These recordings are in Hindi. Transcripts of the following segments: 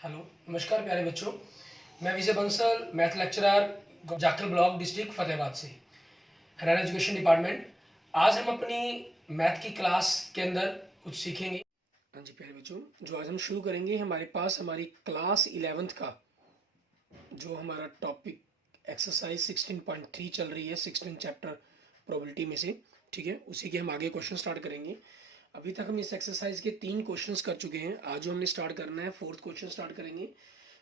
हेलो, नमस्कार प्यारे बच्चों। मैं Vijay Bansal, math lecturer, Jakhal block, district Fatehabad से, हरियाणा एजुकेशन डिपार्टमेंट। आज हम अपनी मैथ की क्लास के अंदर कुछ सीखेंगे। हाँ जी प्यारे बच्चों, जो आज हम शुरू करेंगे, हमारे पास हमारी क्लास 11th का जो हमारा टॉपिक एक्सरसाइज 16.3 चल रही है, 16 चैप्टर प्रोबेबिलिटी में से, ठीक है। उसी के हम आगे क्वेश्चन स्टार्ट करेंगे। अभी तक हम इस एक्सरसाइज के 3 क्वेश्चंस कर चुके हैं। आज जो हमने स्टार्ट करना है, 4th क्वेश्चन स्टार्ट करेंगे।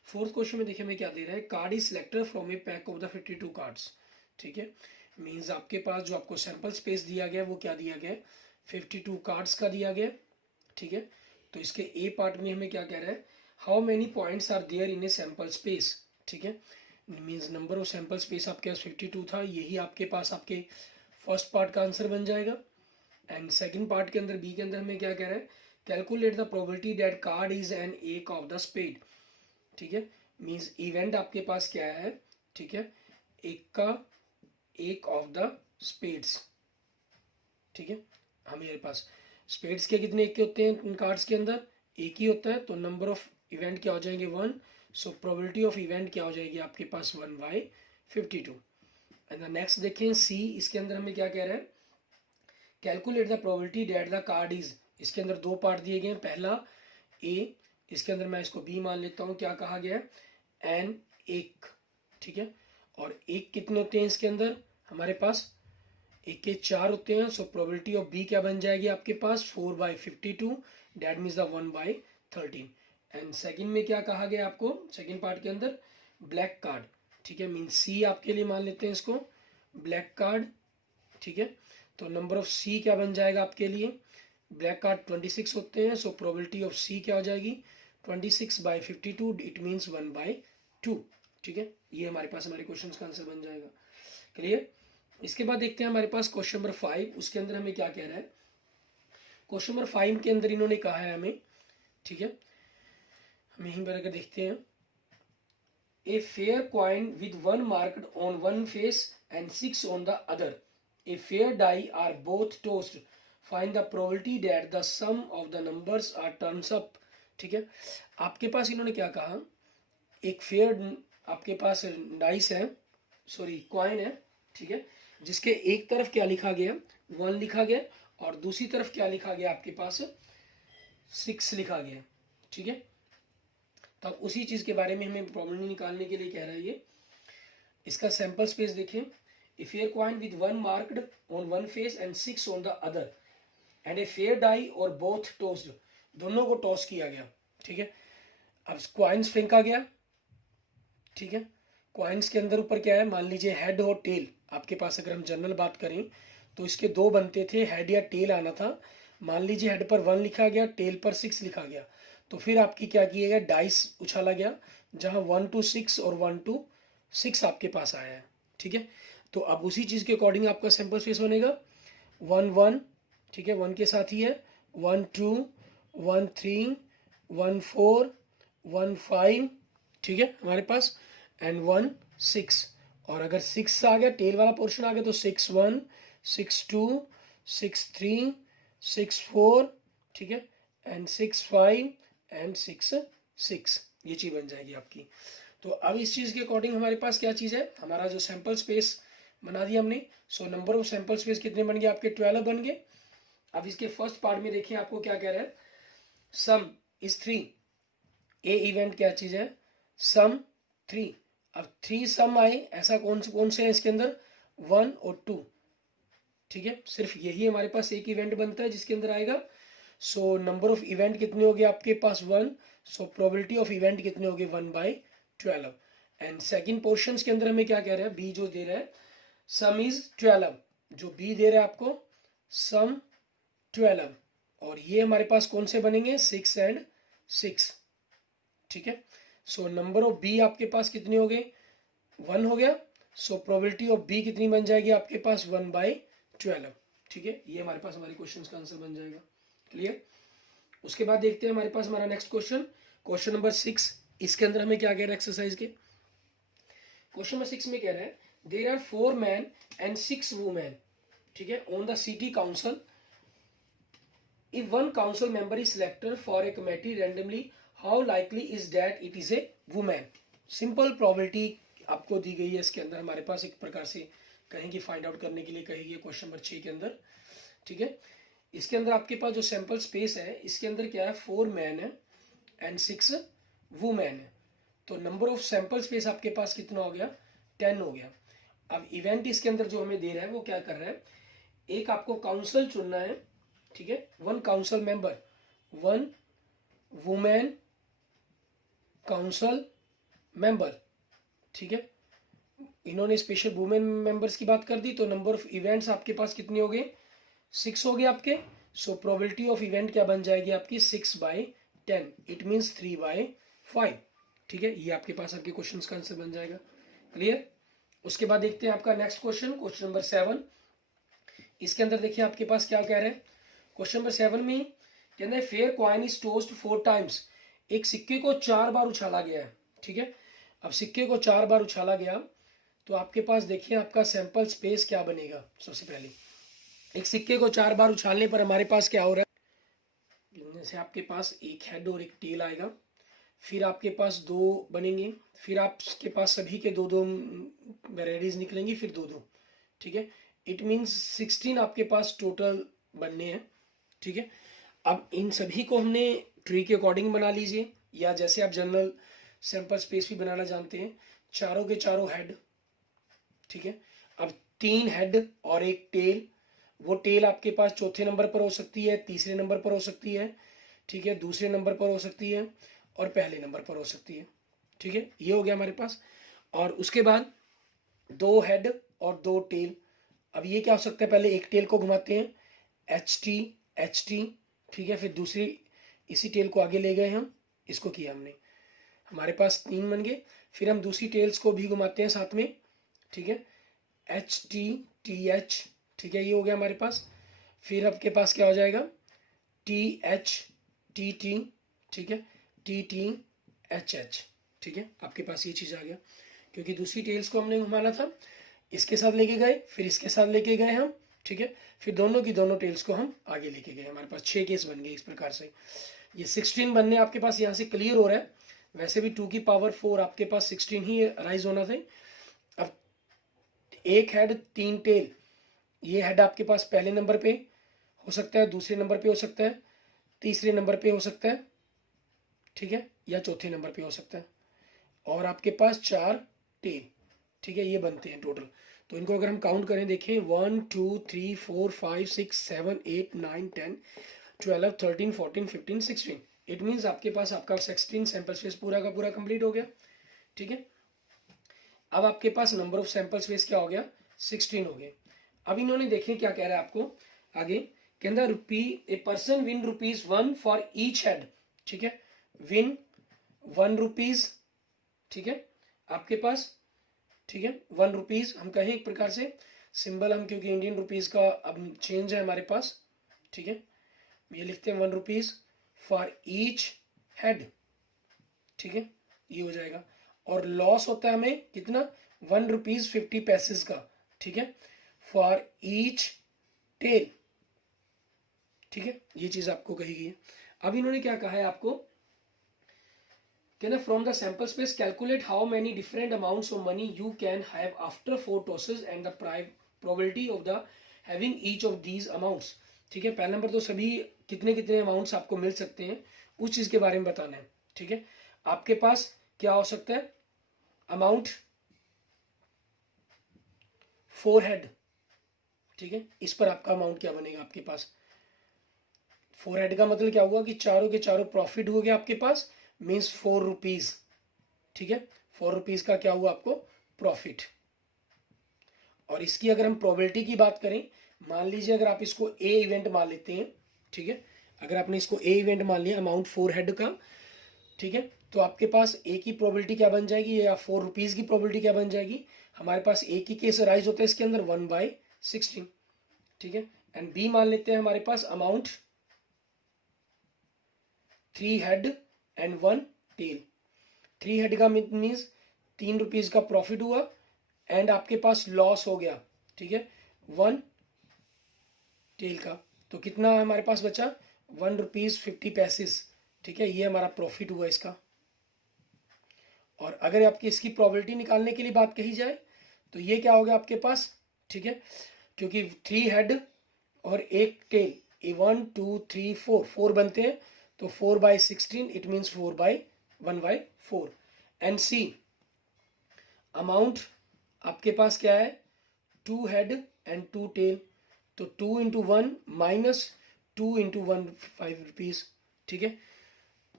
4th क्वेश्चन में देखिए हमें क्या दे रहा है, card is selected from A pack of the 52 cards, ठीक है। मीन्स आपके पास जो आपको सैंपल स्पेस दिया गया वो क्या दिया गया, 52 कार्ड्स का दिया गया, ठीक है। तो इसके ए पार्ट में हमें क्या कह रहा है, how many points are there in a sample space, ठीक है। Means number of sample space आपके पास 52 था, यही आपके पास आपके फर्स्ट पार्ट का आंसर बन जाएगा। एंड सेकंड पार्ट के अंदर बी के अंदर हमें क्या कह रहा है, calculate the probability that card is an एक ऑफ द स्पेड, ठीक है। मींस इवेंट आपके पास क्या है, ठीक है, एक का एक ऑफ द स्पेड्स, ठीक है। हमारे पास स्पेड्स के कितने एक के होते हैं इन कार्ड्स के अंदर, एक ही होता है, तो नंबर ऑफ इवेंट क्या हो जाएंगे 1। सो प्रोबेबिलिटी ऑफ इवेंट क्या हो जाएगी आपके पास 1/52। एंड द नेक्स्ट देखें सी, इसके अंदर हमें क्या कह रहा है, calculate the probability that the card is, इसके अंदर दो पार्ट दिए गए हैं, पहला ए, इसके अंदर मैं इसको बी मान लेता हूं, क्या कहा गया है एन एक, ठीक है। और एक कितने होते हैं इसके अंदर हमारे पास, एक के 4 होते हैं। सो प्रोबेबिलिटी ऑफ बी क्या बन जाएगी आपके पास 4/52, that means the 1/13। And second में क्या कहा गया आपको, सेकेंड पार्ट के अंदर ब्लैक कार्ड, ठीक है। मीन सी आपके लिए मान लेते हैं इसको ब्लैक कार्ड, ठीक है। तो नंबर ऑफ सी क्या बन जाएगा आपके लिए, ब्लैक कार्ड 26 होते हैं। सो प्रोबेबिलिटी ऑफ सी क्या हो जाएगी 26/52, इट मीन्स 1/2, ठीक है। ये हमारे पास हमारे क्वेश्चन का आंसर बन जाएगा। क्लियर। इसके बाद देखते हैं हमारे पास क्वेश्चन नंबर 5, उसके अंदर हमें क्या कह रहा है। क्वेश्चन नंबर 5 के अंदर इन्होंने कहा है हमें, ठीक है, हम यहीं पर अगर देखते हैं, a fair coin with 1 marked on one face and 6 on the other, a fair die are both tossed, find the probability that the sum of the numbers are turns up, ठीक है। आपके पास इन्होंने क्या कहा, एक फेयर आपके पास डाइस है, सॉरी क्वाइन है, ठीक है, जिसके एक तरफ क्या लिखा गया 1 लिखा गया और दूसरी तरफ क्या लिखा गया आपके पास 6 लिखा गया, ठीक है। तो अब उसी चीज के बारे में हमें प्रॉब्लम निकालने के लिए कह रहा है ये। इसका सैंपल स्पेस देखें, a fair coin with 1 marked on one face and 6 on the other and a fair die or both tossed, दोनों को टॉस किया गया, ठीक है। अब क्वाइंस फेंका गया, ठीक है। क्वाइंस के अंदर ऊपर क्या है, मान लीजिए हेड और टेल आपके पास, अगर हम जनरल बात करें तो इसके दो बनते थे, हेड या टेल आना था। मान लीजिए हेड पर 1 लिखा गया, टेल पर 6 लिखा गया, तो फिर आपकी क्या किया गया, डाइस उछाला गया, जहां 1 to 6 और 1 to 6 आपके पास आया है, ठीक है। तो अब उसी चीज के अकॉर्डिंग आपका सैंपल स्पेस बनेगा 1 1, ठीक है, 1 के साथ ही है 1 2 1 3 1 4 1 5, ठीक है हमारे पास, एंड 1 6। और अगर 6 आ गया, टेल वाला पोर्शन आ गया, तो 6 1 6 2 6 3 6 4, ठीक है, एंड 6 5 एंड 6 6, ये चीज बन जाएगी आपकी। तो अब इस चीज के अकॉर्डिंग हमारे पास क्या चीज है, हमारा जो सैंपल स्पेस बना दिया हमने। So number of sample space कितने बन गए आपके 12 बन गए। अब इसके फर्स्ट पार्ट में देखिए आपको क्या कह रहा है, सम इज 3, ए इवेंट क्या चीज है, सम 3। अब 3 सम आए, ऐसा कौन से है इसके अंदर 1 और 2, ठीक है, सिर्फ यही हमारे पास एक इवेंट बनता है जिसके अंदर आएगा। सो नंबर ऑफ इवेंट कितने हो गए आपके पास 1, सो प्रोबेबिलिटी ऑफ इवेंट कितने हो गए 1/12। एंड सेकंड पोर्शन के अंदर हमें क्या कह रहा है, बी जो दे रहा है सम इज 12, जो बी दे रहा है आपको सम 12, और ये हमारे पास कौन से बनेंगे 6 एंड 6, ठीक है। सो नंबर ऑफ बी आपके पास कितने हो गए 1 हो गया। सो प्रोबेबिलिटी ऑफ बी कितनी बन जाएगी आपके पास 1/12, ठीक है। ये हमारे पास हमारे क्वेश्चन का आंसर बन जाएगा। क्लियर। उसके बाद देखते हैं हमारे पास हमारा नेक्स्ट क्वेश्चन, क्वेश्चन नंबर 6। इसके अंदर हमें क्या कह रहा है एक्सरसाइज के, क्वेश्चन नंबर 6 में कह रहा है there are 4 men and 6 women, ठीक है, on the city council. If one council member is selected for a committee randomly, how likely is that it is a women. Simple probability आपको दी गई है इसके अंदर, हमारे पास एक प्रकार से कहेंगे फाइंड आउट करने के लिए कहेगी क्वेश्चन नंबर 6 के अंदर। ठीक है, इसके अंदर आपके पास जो सैंपल स्पेस है इसके अंदर क्या है, 4 मैन है एंड 6 वुमेन है। तो नंबर ऑफ सैंपल स्पेस आपके पास कितना हो गया, 10 हो गया। अब इवेंट इसके अंदर जो हमें दे रहा है वो क्या कर रहा है, एक आपको काउंसिल चुनना है। ठीक है, 1 council member, 1 women council member. ठीक है, इन्होंने स्पेशल वुमेन मेंबर्स की बात कर दी, तो नंबर ऑफ इवेंट्स आपके पास कितने हो गए, 6 हो गए आपके। सो प्रोबेबिलिटी ऑफ इवेंट क्या बन जाएगी आपकी, 6/10, इट मीन्स 3/5। ठीक है, ये आपके पास आपके क्वेश्चन का आंसर बन जाएगा। क्लियर। उसके बाद देखते हैं आपका नेक्स्ट क्वेश्चन, क्वेश्चन नंबर 7। इसके अंदर देखिए आपके पास क्या कह रहे हैं, क्वेश्चन नंबर 7 में कहते हैं फेयर कॉइन इज टोस्ड 4 टाइम्स। एक सिक्के को 4 बार उछाला गया है। ठीक है, अब सिक्के को 4 बार उछाला गया तो आपके पास देखिए आपका सैंपल स्पेस क्या बनेगा। सबसे पहले एक सिक्के को 4 बार उछालने पर हमारे पास क्या हो रहा है, जैसे आपके पास एक हेड और एक टेल आएगा, फिर आपके पास 2 बनेंगे, फिर आपके पास सभी के 2-2 वेराइटीज निकलेंगी, फिर 2-2। ठीक है, इट मीन्स 16 आपके पास टोटल बनने हैं। ठीक है, अब इन सभी को हमने ट्री के अकॉर्डिंग बना लीजिए, या जैसे आप जनरल सैंपल स्पेस भी बनाना जानते हैं, चारों के चारों हेड। ठीक है, अब 3 हेड और एक टेल, वो टेल आपके पास चौथे नंबर पर हो सकती है, तीसरे नंबर पर हो सकती है, ठीक है, दूसरे नंबर पर हो सकती है और पहले नंबर पर हो सकती है। ठीक है, ये हो गया हमारे पास। और उसके बाद 2 हेड और 2 टेल। अब ये क्या हो सकता है, पहले एक टेल को घुमाते हैं, एच टी। ठीक है, फिर दूसरी इसी टेल को आगे ले गए हम, इसको किया हमने, हमारे पास 3 बन गए। फिर हम दूसरी टेल्स को भी घुमाते हैं साथ में। ठीक है, HT TH। ठीक है, ये हो गया हमारे पास। फिर आपके पास क्या हो जाएगा, THTT। ठीक है, TTHH। ठीक है, आपके पास ये चीज़ आ गया, क्योंकि दूसरी टेल्स को हमने घुमाना था, इसके साथ लेके गए, फिर इसके साथ लेके गए हम। ठीक है, फिर दोनों की दोनों टेल्स को हम आगे लेके गए, हमारे पास 6 केस बन गए इस प्रकार से। ये 16 बनने आपके पास यहाँ से क्लियर हो रहा है। वैसे भी 2 की पावर 4 आपके पास 16 ही राइज होना था। अब एक हेड 3 टेल, ये हेड आपके पास पहले नंबर पे हो सकता है, दूसरे नंबर पे हो सकता है, तीसरे नंबर पे हो सकता है। ठीक है, या चौथे नंबर पे हो सकता है। और आपके पास 4 टेल। ठीक है, ये बनते हैं टोटल। तो इनको अगर हम काउंट करें, देखें 1 2 3 4 5 6 7 8 9 10 12 13 14 15 16। इट मीन्स आपके पास आपका 16 सैंपल स्पेस पूरा का पूरा कंप्लीट हो गया। ठीक है, अब आपके पास नंबर ऑफ सैंपल स्पेस क्या हो गया, 16 हो गए। अब इन्होंने देखें क्या कह रहा है आपको आगे, कहता rupee a person win ₹1 for each head. ठीक है, विन 1 रुपीज। ठीक है, आपके पास, ठीक है, 1 रुपीज हम कहें एक प्रकार से सिंबल हम, क्योंकि इंडियन रुपीज का अब चेंज है हमारे पास। ठीक है, ये लिखते हैं 1 रुपीज फॉर ईच हेड। ठीक है, ये हो जाएगा। और लॉस होता है हमें कितना, 1 रुपीज 50 पैसेस का। ठीक है, फॉर ईच टेल। ठीक है, ये चीज आपको कही गई है। अब इन्होंने क्या कहा है आपको, कहना from the sample space calculate how many different amounts of money you can have after 4 tosses and the probability of the having each of these amounts. ठीक है, पहला नंबर तो सभी कितने कितने अमाउंट्स आपको मिल सकते हैं उस चीज के बारे में बताना है। ठीक है, आपके पास क्या हो सकता है, अमाउंट 4 हेड। ठीक है, इस पर आपका अमाउंट क्या बनेगा, आपके पास 4 हेड का मतलब क्या हुआ कि चारों के चारों प्रॉफिट हो गया आपके पास, मीन्स 4 रुपीज। ठीक है, 4 रुपीज का क्या हुआ आपको प्रॉफिट। और इसकी अगर हम प्रोबेबिलिटी की बात करें, मान लीजिए अगर आप इसको ए इवेंट मान लेते हैं। ठीक है, अगर आपने इसको ए इवेंट मान लिया अमाउंट 4 हेड का, ठीक है, तो आपके पास ए की प्रोबेबिलिटी क्या बन जाएगी, या 4 रुपीज की प्रोबेबिलिटी क्या बन जाएगी, हमारे पास ए की केस राइज होता है इसके अंदर 1/16। ठीक है, एंड बी मान लेते हैं हमारे पास amount 3 head and 1 tail. 3 head का मीन्स 3 रुपीज का प्रॉफिट हुआ एंड आपके पास लॉस हो गया। ठीक है, 1 टेल का, तो कितना हमारे पास बचा, 1 रुपीज 50 पैसेस। ठीक है, ये हमारा प्रॉफिट हुआ इसका। और अगर आपकी इसकी प्रोबेबिलिटी निकालने के लिए बात कही जाए तो ये क्या हो गया आपके पास, ठीक है, क्योंकि 3 हेड और एक टेल, ए 1 2 3 4 4 बनते हैं, तो 4/16 it means 4/1/4। And C amount आपके पास क्या है, 2 हेड एंड 2 टेल, तो 2 इंटू 1 माइनस 2 इंटू 1 5 रुपीज, ठीक है।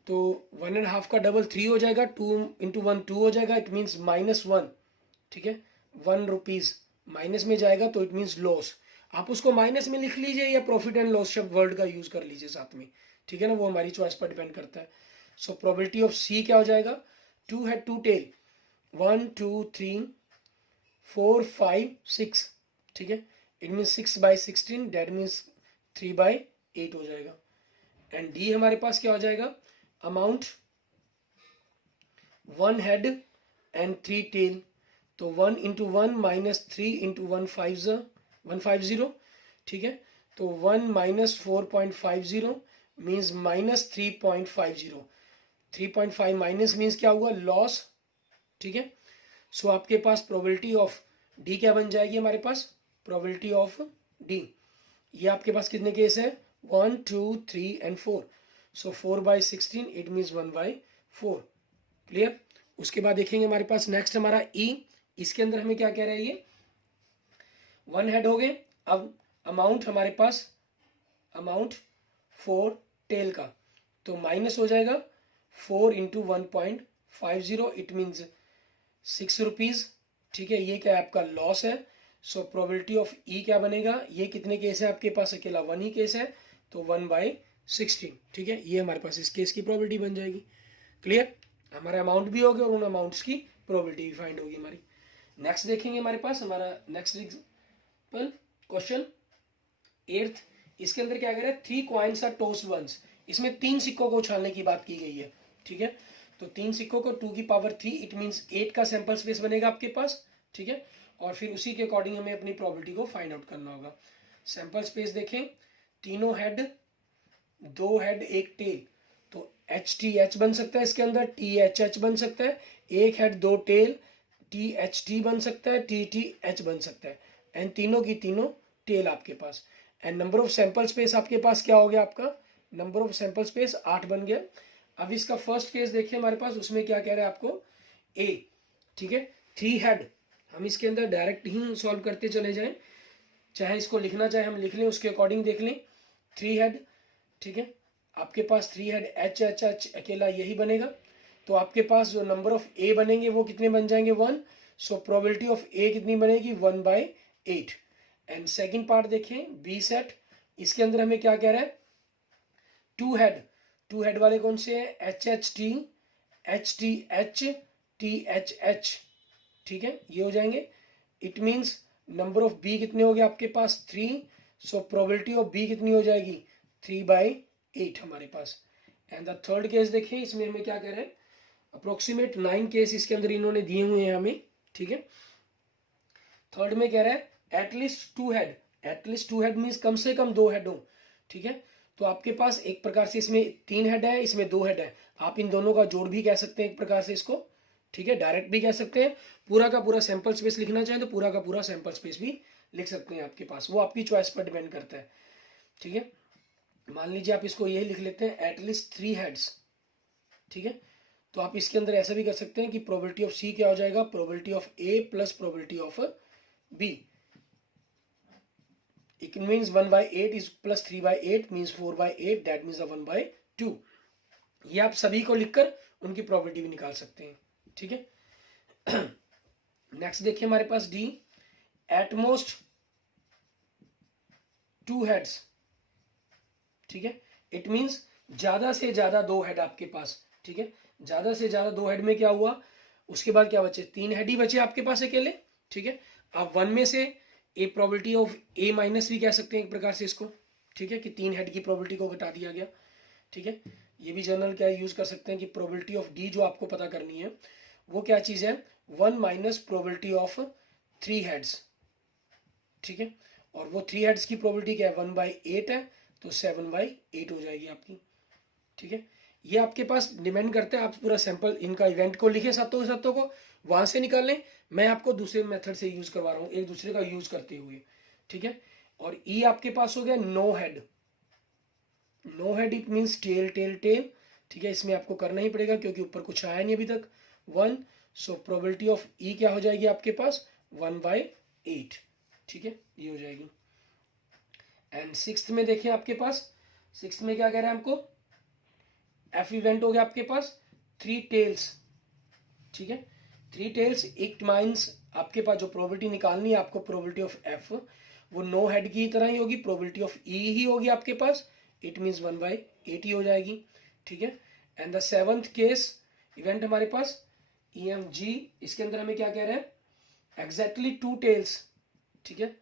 तो 1.5 का डबल 3 हो जाएगा, 2 इंटू 1 2 हो जाएगा, इट मीन्स -1, ठीक है, 1 रुपीज माइनस में जाएगा तो इट मीन्स लॉस। आप उसको माइनस में लिख लीजिए या प्रॉफिट एंड लॉस शब्द वर्ड का यूज कर लीजिए साथ में, ठीक है ना, वो हमारी चॉइस पर डिपेंड करता है। सो प्रोबेबिलिटी ऑफ सी क्या हो जाएगा, 2 हेड 2 टेल, 1 2 3 4 5 6, ठीक है, इट मीन्स 6/16 डेट मीन्स 3/8 हो जाएगा। एंड डी हमारे पास क्या हो जाएगा, अमाउंट 1 हेड एंड 3 टेल, तो 1 इंटू 1 माइनस 3 इंटू 150, ठीक है, तो 1 माइनस 4.50 मीन्स -3.50, 3.5 माइनस मीन्स क्या हुआ, लॉस, ठीक है। सो आपके पास प्रोबेबिलिटी ऑफ डी क्या बन जाएगी हमारे पास, प्रोबेबिलिटी ऑफ डी, ये आपके पास कितने केस है, 1 2 3 and 4, so 4/16 it means 1/4, clear. उसके बाद देखेंगे हमारे पास नेक्स्ट हमारा ई, इसके अंदर हमें क्या कह रहा है, ये 1 हेड हो गए। अब अमाउंट हमारे पास, अमाउंट 4 टेल का, तो माइनस हो जाएगा 4 इंटू 1.50 इट मीन्स 6 रुपीज, ठीक है, ये क्या है आपका लॉस है। सो प्रोबेबिलिटी ऑफ ई क्या बनेगा, ये कितने केस है आपके पास, अकेला 1 ही केस है, तो 1/16, ठीक है, ये हमारे पास इस केस की प्रोबेबिलिटी बन जाएगी, क्लियर। हमारा अमाउंट भी हो गया और उन अमाउंट्स की प्रोबेबिलिटी भी फाइंड होगी हमारी। नेक्स्ट देखेंगे हमारे पास हमारा नेक्स्ट एग्जाम्पल क्वेश्चन 8th, इसके अंदर क्या कह रहा है, 3 कॉइन्स आर टॉस्ड वंस, इसमें 3 सिक्कों को उछालने की बात की गई है, ठीक है, तो 3 सिक्कों को 2 की पावर 3 इट मीन्स 8 का सैंपल स्पेस बनेगा आपके पास, ठीक है, और फिर उसी के अकॉर्डिंग हमें अपनी प्रोबेबिलिटी को फाइंड आउट करना होगा। सैंपल स्पेस देखें, तीनों हेड, 2 हेड 1 टेल, तो HTH बन सकता है इसके अंदर, THH बन सकता है, 1 हेड 2 टेल, THT बन सकता है, TTH बन सकता है, एंड तीनों की तीनों टेल आपके पास। And number of sample space आपके पास क्या हो गया, आपका नंबर ऑफ सैंपल स्पेस 8 बन गया। अब इसका फर्स्ट केस देखिए हमारे पास, उसमें क्या कह रहे हैं आपको, ए, ठीक है, 3 हेड, हम इसके अंदर डायरेक्ट ही सॉल्व करते चले जाएं, चाहे इसको लिखना चाहे हम लिख लें, उसके अकॉर्डिंग देख लें। 3 हेड, ठीक है, आपके पास 3 हेड HHH अकेला यही बनेगा, तो आपके पास जो नंबर ऑफ ए बनेंगे वो कितने बन जाएंगे, 1, सो प्रोबेबिलिटी ऑफ ए कितनी बनेगी, 1/8। एंड सेकेंड पार्ट देखें, बी सेट, इसके अंदर हमें क्या कह रहा है, 2 हेड, 2 हेड वाले कौन से हैं, HHT, HTH, THH, ठीक है, ये हो जाएंगे। It means number of B कितने हो गए आपके पास, 3, सो प्रोबेबिलिटी ऑफ बी कितनी हो जाएगी, 3/8 हमारे पास। एंड द थर्ड केस देखें, इसमें हमें क्या कह रहे हैं, अप्रोक्सीमेट 9 केस इसके अंदर इन्होंने दिए हुए हैं हमें, ठीक है। थर्ड में कह रहा है at least 2 head, at least 2 head means कम से कम 2 हेड हो, ठीक है, तो आपके पास एक प्रकार से इसमें 3 हेड है, इसमें 2 हेड है, आप इन दोनों का जोड़ भी कह सकते हैं एक प्रकार से इसको, ठीक है, डायरेक्ट भी कह सकते हैं, पूरा का पूरा सैंपल स्पेस लिखना चाहें तो पूरा का पूरा सैंपल स्पेस भी लिख सकते हैं आपके पास, वो आपकी चॉइस पर डिपेंड करता है, ठीक है। मान लीजिए आप इसको यही लिख लेते हैं, एटलीस्ट 3 हेड्स, ठीक है, तो आप इसके अंदर ऐसा भी कर सकते हैं कि प्रोबेबिलिटी ऑफ सी क्या हो जाएगा, probability of A plus probability of B, it means 1/8 is plus 3/8 means 4/8, that means 1/2। ये आप सभी को लिखकर उनकी प्रोबेबिलिटी भी निकाल सकते हैं, ठीक है। नेक्स्ट देखिए हमारे पास डी, एटमोस्ट 2 हेड्स, ठीक है, इट मीन्स ज्यादा से ज्यादा 2 हेड आपके पास, ठीक है, ज्यादा से ज्यादा 2 हेड में क्या हुआ, उसके बाद क्या बचे, 3 हेड ही बचे आपके पास अकेले, ठीक है। आप 1 में से ए प्रोबेबिलिटी ऑफ ए माइनस भी कह सकते हैं एक प्रकार से इसको, ठीक है, कि 3 हेड की प्रोबेबिलिटी को घटा दिया गया, ठीक है। ये भी जनरल क्या यूज कर सकते हैं कि प्रोबेबिलिटी ऑफ डी जो आपको पता करनी है वो क्या चीज है, 1 माइनस प्रोबेबिलिटी ऑफ 3 हेड्स, ठीक है, और वो 3 हेड्स की प्रोबेबिलिटी क्या है, 1/8 है, तो 7/8 हो जाएगी आपकी, ठीक है। ये आपके पास डिपेंड करता है, आप पूरा सैंपल इनका इवेंट को लिखे सातों के सातों को, वहां से निकाल लें। मैं आपको दूसरे मेथड से यूज करवा रहा हूँ, एक दूसरे का यूज करते हुए, ठीक है। और ई आपके पास हो गया no head. No head it means tail tail tail, ठीक है। इसमें आपको करना ही पड़ेगा क्योंकि ऊपर कुछ आया नहीं अभी तक, 1। सो प्रोबेबिलिटी ऑफ ई क्या हो जाएगी आपके पास, 1/8, ठीक है, ये हो जाएगी। एंड सिक्स्थ में देखें आपके पास, सिक्स्थ में क्या कह रहा है हमको, एफ इवेंट हो गया आपके पास 3 टेल्स, ठीक है। 3 टेल्स, इट मीन्स आपके पास जो प्रोबेबिलिटी निकालनी है आपको, प्रोबेबिलिटी ऑफ एफ वो नो हेड की तरह ही होगी, प्रोबेबिलिटी ऑफ ई ही होगी आपके पास, इट मीन्स 1/8 ही हो जाएगी, ठीक है। And the seventh case event हमारे पास ई एम जी, इसके अंदर हमें क्या कह रहे हैं, एग्जैक्टली 2 टेल्स, ठीक है।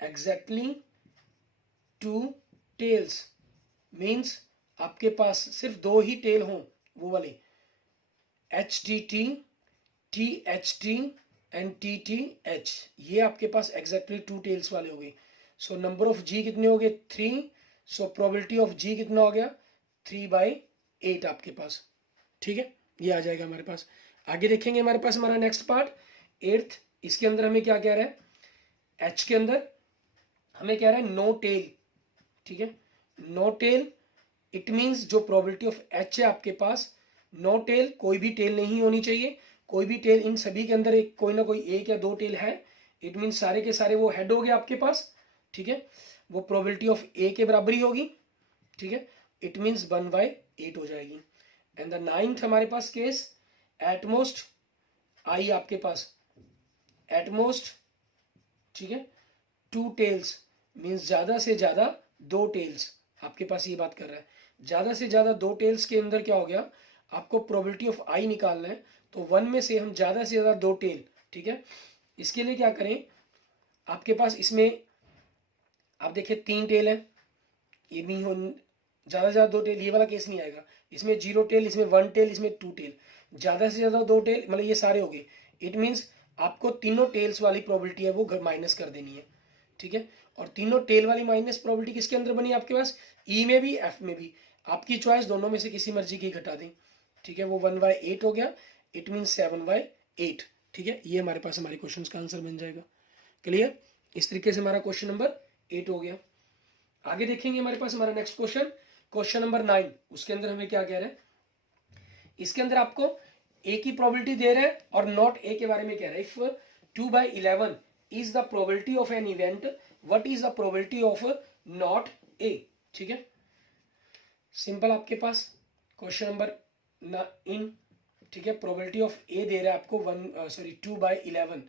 एग्जैक्टली 2 टेल्स मीन्स आपके पास सिर्फ 2 ही टेल हों, वो वाले H T T, T H T and T T H, ये आपके पास एग्जैक्टली 2 टेल्स वाले हो गए। सो नंबर ऑफ जी कितने हो गए, 3। सो प्रोबेबिलिटी ऑफ जी कितना हो गया, 3/8 आपके पास, ठीक है, ये आ जाएगा हमारे पास। आगे देखेंगे हमारे पास हमारा नेक्स्ट पार्ट 8th, इसके अंदर हमें क्या कह रहा है, एच के अंदर हमें कह रहा है नो टेल, ठीक है। नो टेल इट मीन्स जो प्रोबेबिलिटी ऑफ एच है आपके पास, नो टेल कोई भी टेल नहीं होनी चाहिए, कोई भी टेल, इन सभी के अंदर एक कोई ना कोई 1 या 2 टेल है, इट मीन्स सारे के सारे वो हेड हो गए आपके पास, ठीक है। वो प्रोबेबिलिटी ऑफ ए के बराबर ही होगी, ठीक है, इट मीन्स 1/8 हो जाएगी। एंड द 9th हमारे पास केस, एटमोस्ट आई आपके पास, एटमोस्ट, ठीक है, 2 टेल्स मीन्स ज्यादा से ज्यादा 2 टेल्स, आपके पास ये बात कर रहा है, ज्यादा से ज्यादा 2 टेल्स के अंदर क्या हो गया, आपको प्रोबेबिलिटी ऑफ आई निकालना है, तो 1 में से हम ज्यादा से ज्यादा 2 टेल, ठीक है। इसके लिए क्या करें, आपके पास इसमें आप देखिए 3 टेल है, ये नहीं हो, ज्यादा से ज्यादा 2 टेल, ये वाला केस नहीं आएगा, इसमें 0 टेल, इसमें 1 टेल, इसमें 2 टेल, ज्यादा से ज्यादा 2 टेल, मतलब ये सारे हो गए, इट मीन्स आपको तीनों टेल्स वाली प्रोबेबिलिटी है वो माइनस कर देनी है, ठीक है। और तीनों टेल वाली माइनस प्रोबेबिलिटी किसके अंदर बनी आपके पास, ई में भी एफ में भी, आपकी चॉइस, दोनों में से किसी मर्जी की घटा दें, ठीक है। वो 1/8 हो गया, इट मीन 7/8, ठीक है। ये हमारे पास हमारे क्वेश्चन का आंसर बन जाएगा। क्लियर, इस तरीके से हमारा क्वेश्चन नंबर 8 हो गया। आगे देखेंगे हमारे पास हमारा नेक्स्ट क्वेश्चन, क्वेश्चन नंबर 9, उसके अंदर हमें क्या कह रहे हैं, इसके अंदर आपको ए की प्रोबेबिलिटी दे रहे हैं और नॉट ए के बारे में कह रहे हैं। If 2/11 is the probability of an event, what is the probability of not a, ठीक है। सिंपल आपके पास क्वेश्चन नंबर इन, ठीक है, प्रोबेबिलिटी ऑफ ए दे रहा है आपको 2/11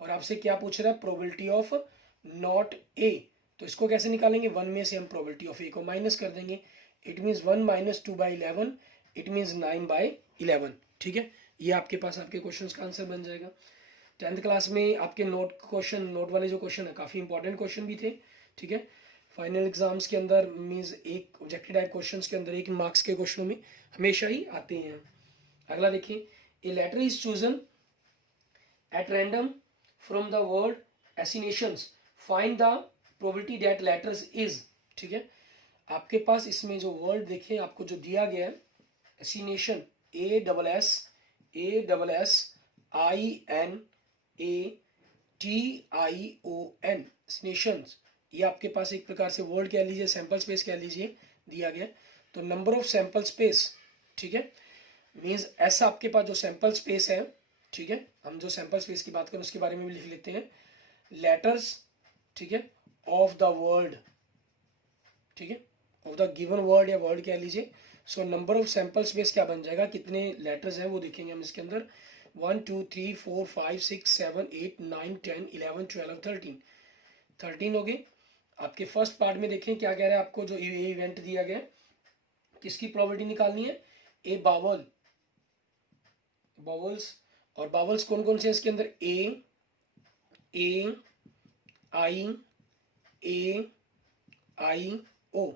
और आपसे क्या पूछ रहा है, प्रोबेबिलिटी ऑफ नॉट ए, तो इसको कैसे निकालेंगे, 1 में से हम प्रोबेबिलिटी ऑफ ए को माइनस कर देंगे, इट मीन्स 1 - 2/11, इट मीन्स 9/11, ठीक है। ये आपके पास आपके क्वेश्चन का आंसर बन जाएगा। 10th क्लास में आपके नोट वाले जो क्वेश्चन है काफ़ी इंपॉर्टेंट क्वेश्चन भी थे, ठीक है। फाइनल एग्जाम्स के अंदर मीन्स एक ऑब्जेक्टिव टाइप क्वेश्चंस के अंदर 1 मार्क्स के क्वेश्चनों में हमेशा ही आते हैं। अगला देखिए, a letter is chosen at random from the word assassinations, find the probability that letters is, ठीक है। आपके पास इसमें जो वर्ड देखें आपको जो दिया गया है, एसिनेशन, ASSINATION, नेशंस, ये आपके पास एक प्रकार से वर्ड कह लीजिए, सैंपल स्पेस कह लीजिए, दिया गया। तो नंबर ऑफ सैंपल स्पेस, ठीक है, मीन्स ऐसा आपके पास जो सैंपल स्पेस है, ठीक है, हम जो सैंपल स्पेस की बात करें उसके बारे में भी लिख लेते हैं, लेटर्स, ठीक है, ऑफ द वर्ड, ठीक है, ऑफ द गिवन वर्ड या वर्ड कह लीजिए। So number of sample space क्या बन जाएगा, कितने लेटर्स हैं वो देखेंगे हम इसके अंदर, 1 2 3 4 5 6 7 8 9 10 11 12 13 हो गए। आपके फर्स्ट पार्ट में देखें क्या कह रहा है आपको, जो ये इवेंट दिया गया, किसकी प्रोबेबिलिटी निकालनी है, ए बावल, बावल्स, और बावल्स कौन कौन से इसके अंदर, ए आई ओ,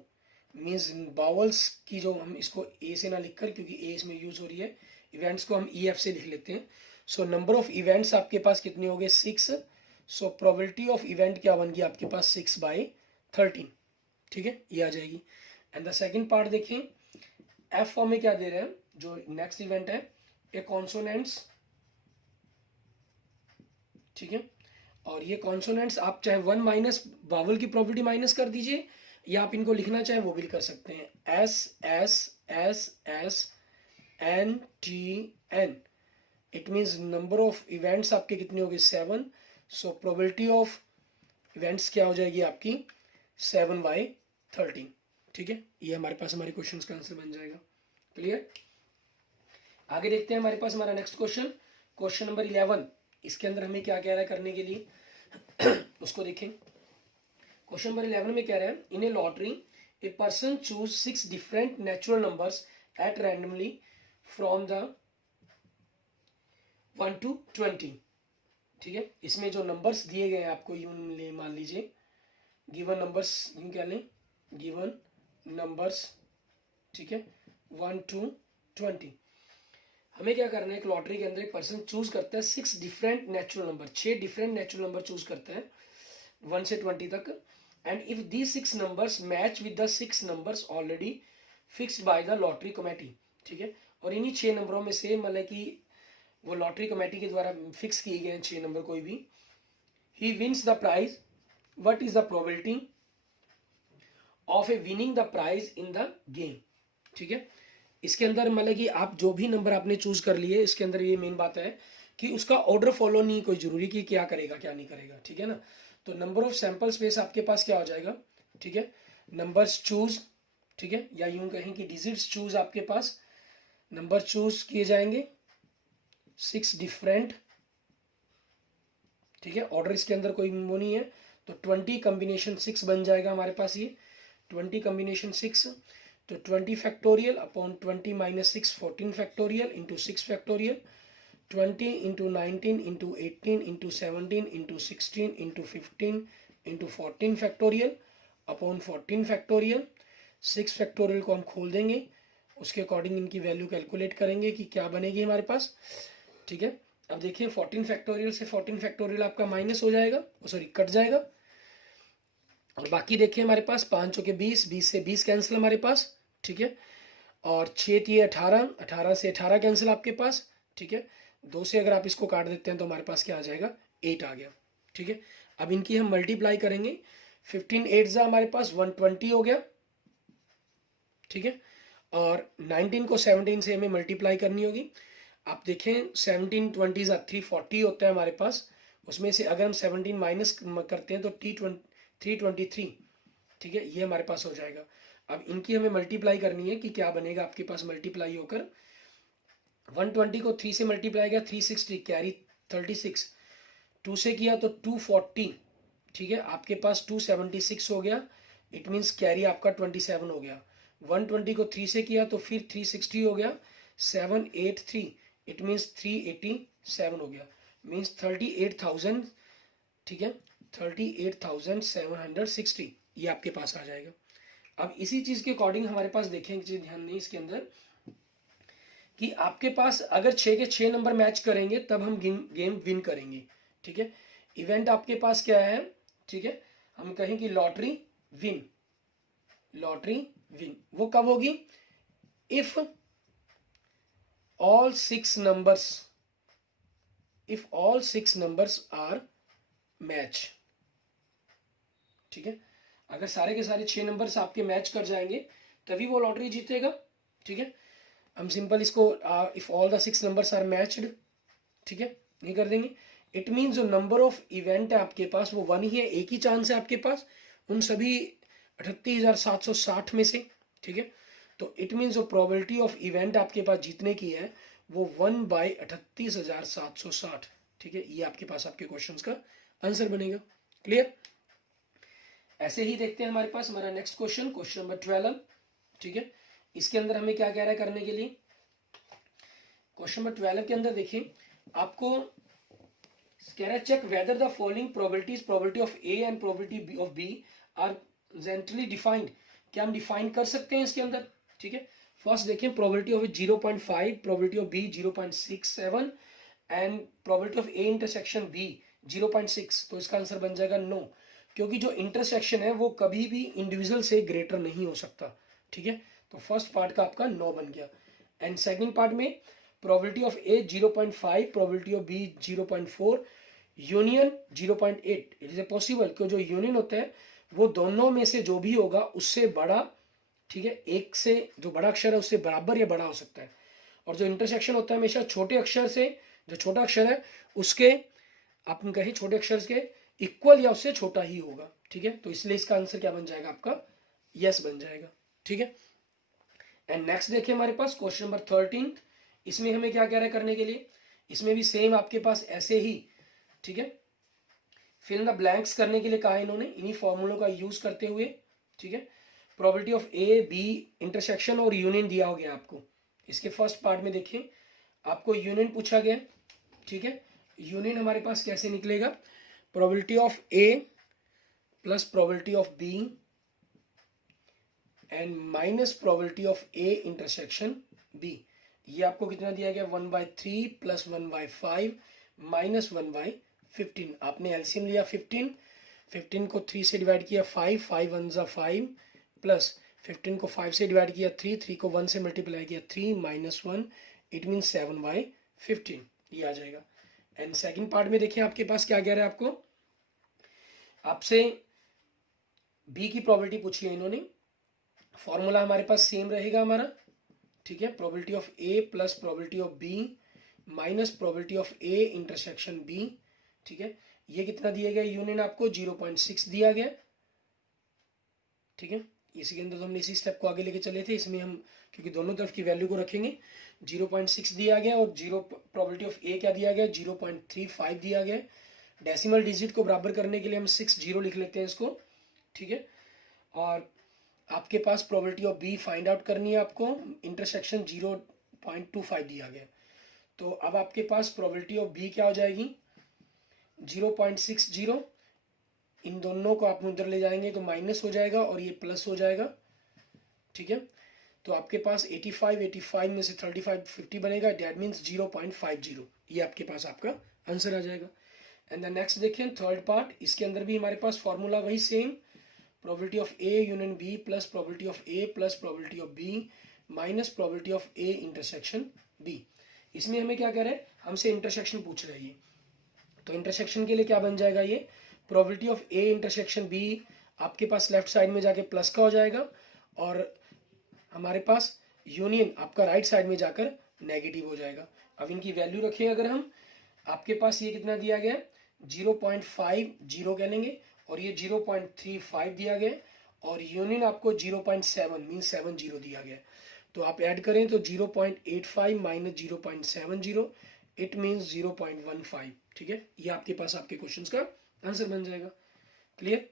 मीन्स बावल्स की जो हम इसको ए से ना लिखकर, क्योंकि ए इसमें यूज हो रही है, इवेंट्स को हम ई एफ से लिख लेते हैं। सो नंबर ऑफ इवेंट्स आपके पास कितने हो गए, 6। सो प्रोबेबिलिटी ऑफ इवेंट क्या बन गई आपके पास, 6/13, ठीक है, ये आ जाएगी। एंड द सेकंड पार्ट देखें, एफ फॉर्म में क्या दे रहे हैं, जो नेक्स्ट इवेंट है ए कॉन्सोनेंट्स, ठीक है। और ये कॉन्सोनेंट्स आप चाहे वन माइनस वावल की प्रॉपर्टी माइनस कर दीजिए, या आप इनको लिखना चाहे वो भी कर सकते हैं, S S S S N T N. It means number of events आपके कितने हो गए 7, सो प्रोबेबिलिटी ऑफ इवेंट्स क्या हो जाएगी आपकी 7/13, ठीक है। ये हमारे पास हमारे क्वेश्चन का आंसर बन जाएगा। क्लियर। आगे देखते हैं हमारे पास हमारा नेक्स्ट क्वेश्चन, क्वेश्चन नंबर 11। इसके अंदर हमें क्या कह रहा है करने के लिए उसको देखें। क्वेश्चन नंबर 11 में कह रहा है in a lottery a person choose 6 different natural numbers at randomly from the 1 to 20, ठीक है। इसमें जो नंबर्स दिए गए हैं आपको यूं ले, मान लीजिए गिवन नंबर्स, यूं क्या लें, गिवन नंबर्स, ठीक है, 1 to 20। हमें क्या करना है, एक लॉटरी के अंदर एक पर्सन चूज करता है 6 different natural number, 6 different natural number choose करता है 1 से 20 तक। And if the 6 numbers match with the 6 numbers already fixed by the lottery committee, ठीक है। और इन्हीं 6 नंबरों में से मतलब कि वो लॉटरी कमेटी के द्वारा फिक्स किए गए हैं 6 नंबर कोई भी, he wins the prize, what is the probability of a winning the prize in the game, ठीक है। इसके अंदर मतलब कि आप जो भी नंबर आपने चूज कर लिए, इसके अंदर ये मेन बात है कि उसका ऑर्डर फॉलो नहीं कोई जरूरी कि क्या करेगा क्या नहीं करेगा, ठीक है ना। तो नंबर ऑफ सैंपल स्पेस आपके पास क्या हो जाएगा, ठीक है, नंबर्स चूज, ठीक है, या यूं कहें कि डिजिट्स चूज, आपके पास नंबर चूज किए जाएंगे 6 डिफरेंट, ठीक है। ऑर्डर इसके अंदर कोई वो नहीं है, तो 20 कॉम्बिनेशन 6 बन जाएगा हमारे पास ये 20 कॉम्बिनेशन 6। तो 20 factorial upon 20 minus 6 14 factorial into 6 factorial, 20 into 19 into 18 into 17 into 16 into 15 into 14 factorial upon 14 factorial. 6 factorial को हम खोल देंगे, उसके अकॉर्डिंग इनकी वैल्यू कैलकुलेट करेंगे कि क्या बनेगी हमारे पास, ठीक है। अब देखिए 14 फैक्टोरियल से 14 फैक्टोरियल आपका माइनस हो जाएगा, सॉरी कट जाएगा, और बाकी देखिए हमारे पास 5 चौके 20, 20 से 20 कैंसिल हमारे पास, ठीक है। और 6 तिये 18, 18 से 18 कैंसिल आपके पास, ठीक है। 2 से अगर आप इसको काट देते हैं तो हमारे पास क्या आ जाएगा 8 आ गया, ठीक है। अब इनकी हम मल्टीप्लाई करेंगे, 15 8 जा हमारे पास 120 हो गया, ठीक है। और 19 को 17 से हमें मल्टीप्लाई करनी होगी। आप देखें 17 20 340 होता है हमारे पास, उसमें से अगर हम 17 माइनस करते हैं तो 323, ठीक है, ये हमारे पास हो जाएगा। अब इनकी हमें मल्टीप्लाई करनी है कि क्या बनेगा आपके पास मल्टीप्लाई होकर, 120 को 3 से मल्टीप्लाई किया 360 कैरी 36, 2 से किया तो 240, ठीक है, आपके पास 276 हो गया, इट मीन्स कैरी आपका 27 हो गया। 120 को 3 से किया तो फिर 360 हो गया, 783, इट मीन्स 387 हो गया, मीन्स 38,000, ठीक है, 38,760 ये आपके पास आ जाएगा। अब इसी चीज के अकॉर्डिंग हमारे पास देखें, एक चीज ध्यान दें इसके अंदर कि आपके पास अगर 6 के 6 नंबर मैच करेंगे तब हम गेम विन करेंगे, ठीक है। इवेंट आपके पास क्या है, ठीक है, हम कहें कि लॉटरी विन, लॉटरी विन वो कब होगी, if all 6 numbers are match, ठीक है। अगर सारे के सारे 6 नंबर्स आपके मैच कर जाएंगे तभी वो लॉटरी जीतेगा, ठीक है। हम सिंपल इसको if all the 6 numbers are matched, ठीक है, नहीं कर देंगे। इट मीन्स जो नंबर ऑफ इवेंट है आपके पास वो 1 ही है, एक ही चांस है आपके पास उन सभी 38,760 में से, ठीक है। तो इट मीन्स जो प्रोबेबिलिटी ऑफ इवेंट आपके पास जीतने की है वो 1/38,760, ठीक है। ये आपके पास आपके क्वेश्चन का आंसर बनेगा। क्लियर। ऐसे ही देखते हैं हमारे पास हमारा नेक्स्ट क्वेश्चन, क्वेश्चन नंबर 12, ठीक है। इसके अंदर हमें क्या कह रहा है करने के लिए, क्वेश्चन नंबर 12 के अंदर देखिए आपको कह रहा है check whether the following probabilities, probability of A and probability of B are gently defined, क्या हम डिफाइन कर सकते हैं इसके अंदर, ठीक है। फर्स्ट देखिए probability of 0.5, probability of B 0.67 and probability of A intersection B 0.6, तो इसका आंसर बन जाएगा नो, क्योंकि जो इंटरसेक्शन है वो कभी भी इंडिविजुअल से ग्रेटर नहीं हो सकता, ठीक है। तो फर्स्ट पार्ट का आपका 9 बन गया। एंड सेकंड पार्ट में probability of A 0.5, probability of B 0.4, union 0.8। It is a possible कि जो यूनियन होता है वो दोनों में से जो भी होगा उससे बड़ा, ठीक है, एक से जो बड़ा अक्षर है उससे बराबर या बड़ा हो सकता है। और जो इंटरसेक्शन होता है हमेशा छोटे अक्षर से, जो छोटा अक्षर है उसके आप कहें छोटे अक्षर के इक्वल या उससे छोटा ही होगा, ठीक है। तो इसलिए इसका आंसर क्या बन जाएगा आपका, यस बन जाएगा, ठीक है। एंड नेक्स्ट देखिए हमारे पास क्वेश्चन नंबर 13। इसमें हमें क्या कह रहा है करने के लिए, इसमें भी सेम आपके पास ऐसे ही, ठीक है, फिल इन द ब्लैंक्स करने के लिए कहा है इन्होंने, इन्हीं फॉर्मूलों का यूज करते हुए, ठीक है। Probability of A B intersection और यूनियन दिया हो गया आपको। इसके फर्स्ट पार्ट में देखिए आपको यूनियन पूछा गया, ठीक है। यूनियन हमारे पास कैसे निकलेगा, probability of A plus probability of B and minus probability of A intersection B. ये आपको कितना दिया गया, 1/3 प्लस 1/5 माइनस 1/15। आपने एलसीएम लिया 15 को 3 से डिवाइड किया 5 1 ज़ा 5 प्लस 15 को 5 से डिवाइड किया 3 को 1 से मल्टीप्लाई किया 3 माइनस 1, इट मीन 7/15, ये आ जाएगा। एंड सेकंड पार्ट में देखिए आपके पास क्या कह रहा है, आपको आपसे बी की प्रोबेबिलिटी पूछी है इन्होंने। फॉर्मूला हमारे पास सेम रहेगा हमारा, ठीक है, probability of A plus probability of B minus probability of A intersection B, ठीक है। ये कितना दिया गया, यूनियन आपको 0.6 दिया गया, ठीक है। इसी के अंदर तो हमने इसी स्टेप को आगे लेके चले थे, इसमें हम क्योंकि दोनों तरफ की वैल्यू को रखेंगे, 0.6 दिया गया और प्रोबेबिलिटी ऑफ ए क्या दिया गया, 0.35 दिया गया। डेसिमल डिजिट को बराबर करने के लिए हम 6 0 लिख लेते हैं इसको, ठीक है। और आपके पास probability of B find out करनी है आपको, इंटरसेक्शन 0.25 दिया गया। तो अब आपके पास प्रोबेबिलिटी ऑफ बी क्या हो जाएगी, 0.60। इन दोनों को आप उधर ले जाएंगे तो माइनस हो जाएगा और ये प्लस हो जाएगा, ठीक है। तो आपके पास 85 में से 35 50 बनेगा, डेट मीन्स 0.50। ये आपके पास आपका आंसर आ जाएगा। एंड द नेक्स्ट देखिए थर्ड पार्ट, इसके अंदर भी हमारे पास फॉर्मूला वही same, probability of A union B plus probability of A plus probability of B minus probability of A intersection B. इसमें हमें क्या कह रहे हैं, हमसे इंटरसेक्शन पूछ रहे हैं ये, तो इंटरसेक्शन के लिए क्या बन जाएगा, ये probability of A intersection B आपके पास लेफ्ट साइड में जाके प्लस का हो जाएगा और हमारे पास यूनियन आपका राइट साइड में जाकर नेगेटिव हो जाएगा। अब इनकी वैल्यू रखें अगर हम, आपके पास ये कितना दिया गया, 0.50 कह लेंगे और ये 0.35 दिया गया और यूनियन आपको 0.7 मीन 70 दिया गया। तो आप ऐड करें तो 0.85 माइनस 0.70 इट मीन्स 0.15, ठीक है। ये आपके पास आपके क्वेश्चंस का आंसर बन जाएगा। क्लियर।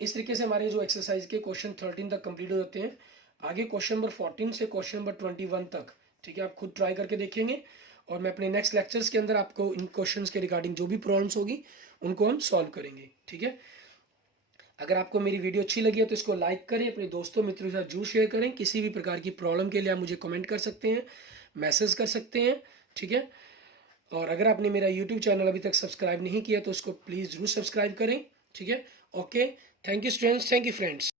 इस तरीके से हमारे जो एक्सरसाइज के क्वेश्चन 13 तक कंप्लीट हो जाते हैं। आगे क्वेश्चन नंबर 14 से क्वेश्चन नंबर 21 तक, ठीक है, आप खुद ट्राई करके देखेंगे और मैं अपने नेक्स्ट लेक्चर्स के अंदर आपको इन क्वेश्चंस के रिगार्डिंग जो भी प्रॉब्लम्स होगी उनको हम सॉल्व करेंगे, ठीक है। अगर आपको मेरी वीडियो अच्छी लगी है तो इसको लाइक करें, अपने दोस्तों मित्रों के साथ जरूर शेयर करें। किसी भी प्रकार की प्रॉब्लम के लिए आप मुझे कमेंट कर सकते हैं, मैसेज कर सकते हैं, ठीक है। और अगर आपने मेरा यूट्यूब चैनल अभी तक सब्सक्राइब नहीं किया तो उसको प्लीज़ जरूर सब्सक्राइब करें, ठीक है। Okay, thank you students, thank you friends.